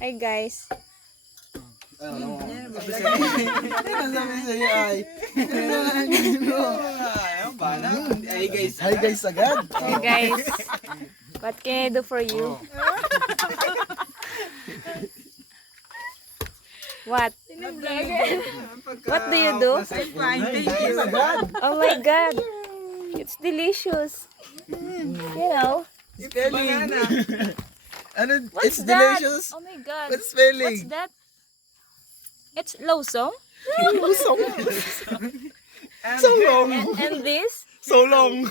Hi guys. Ano sabi sa'yo ay? Hi guys agad. Hi guys. What can I do for you? What? What do you do? Oh my god. It's delicious. You know. Spelling. Ano? What's It's that? delicious. Oh my god. What's spelling? What's that? It's losong. So long. And this? So long.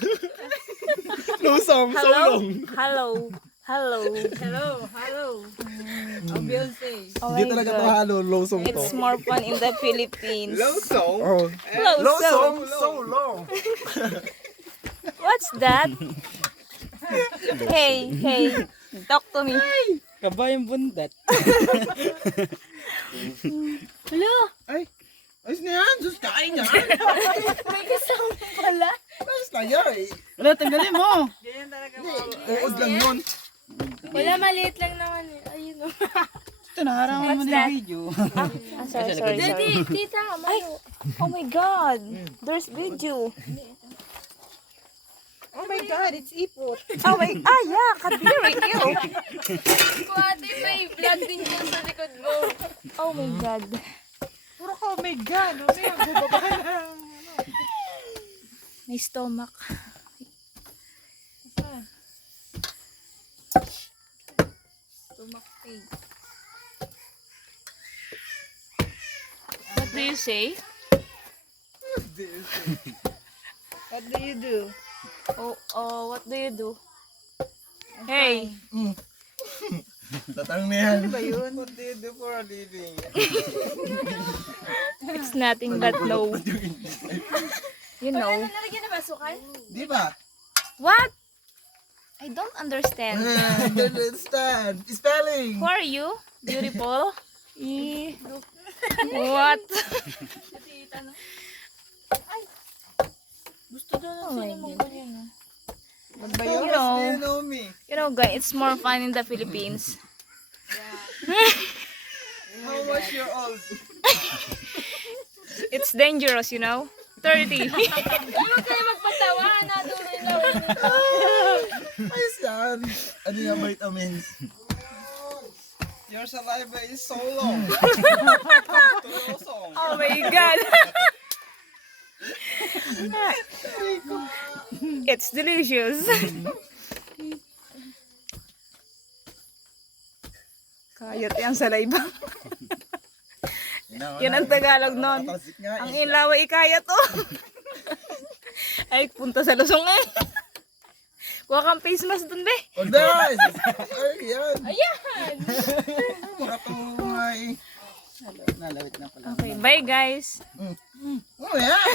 Lusong. So Hello? long. Hello. Hello. Hello. Beyonce. Oh Hindi my talaga to god. halo. Lusong to. It's more fun in the Philippines. Lusong? Oh. Losong. Lusong. So long. What's that? Hey, talk to me. Kabayang bundat. Hello? Ay. Ayos na yan. Diyos kain yan. May kasama pala. Ayos na yan. Wala, tanggalin mo. Ganyan talaga Uod lang yun. Wala, maliit lang naman. Ayun o. Ito, naharangan mo What's na that? yung video. Sorry. Tita, ay, oh my god. There's video. Oh my God, it's ipot. Oh my, yeah, kadiri, ew. Ate, may vlog din dyan sa likod mo. Oh my god. Puro ka, oh my God. Mamaya, bubaba na. May stomach. Stomach pain. What do you say? What do you do? Oh, what do you do? Hey, Tatang na yan. Ano ba yun? What do you do for a living? it's nothing but no. You know. Nalagyan na ba sukan? Di ba? What? I don't understand. I don't understand. Spelling. Who are you? Beautiful? What? Gusto daw Oh my God. Ano ba You yun? know, Do you know me? guys, it's more fun in the Philippines. How much you're old? It's dangerous, you know. 30. Huwag kayo magpatawa. Natuloy lang. Ayos yan. Ano yung vitamins? Your saliva is so long. Oh my God. It's delicious. Kayot yan sa live. Yan ang Tagalog nun. Ang ilaw ay kaya to. Ay, punta sa Luzon eh. Kuha kang face mask dun, be. Oh, nice! Ay, yan. Ayan. Mga tungay. Nalawit na pala. Okay, bye guys. Oh, yan.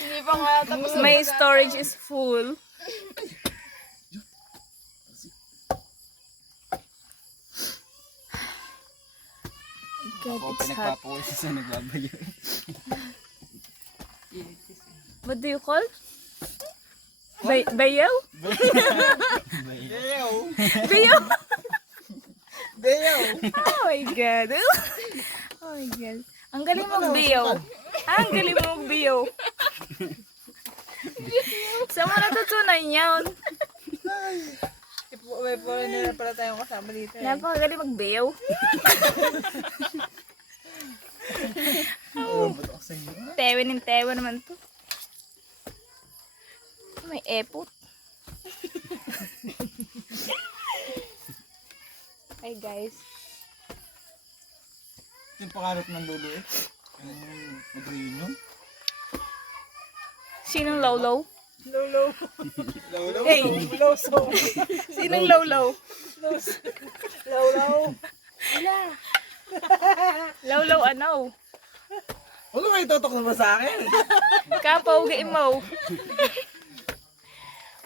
Hindi pa nga tapos. My storage is full. God, Ako it's hot. pinagpapawisis sa nagbabayo. What do you call? Bayaw? Bayaw. Bayaw? Bayaw. Oh my God. Oh my God. Ang galing mong bayaw. Ang galing mong bayaw. Saan mo natutunan yun? May foreigner pala tayong kasama dito. Napakagaling magbayaw. Tewe ng tewe naman to. May epot. Hi guys. Ito yung pangarap ng lolo eh. Mag-reunion. Sinong lawlaw? Lolo. Lolo? Hey! Loso. Sinong lawlaw? Lolo. Lawlaw ano? Ano ba itutok naman sa akin? Kapaw mo.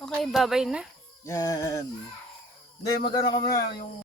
Okay, babay na. Yan. Hindi, mag-ano ka muna yung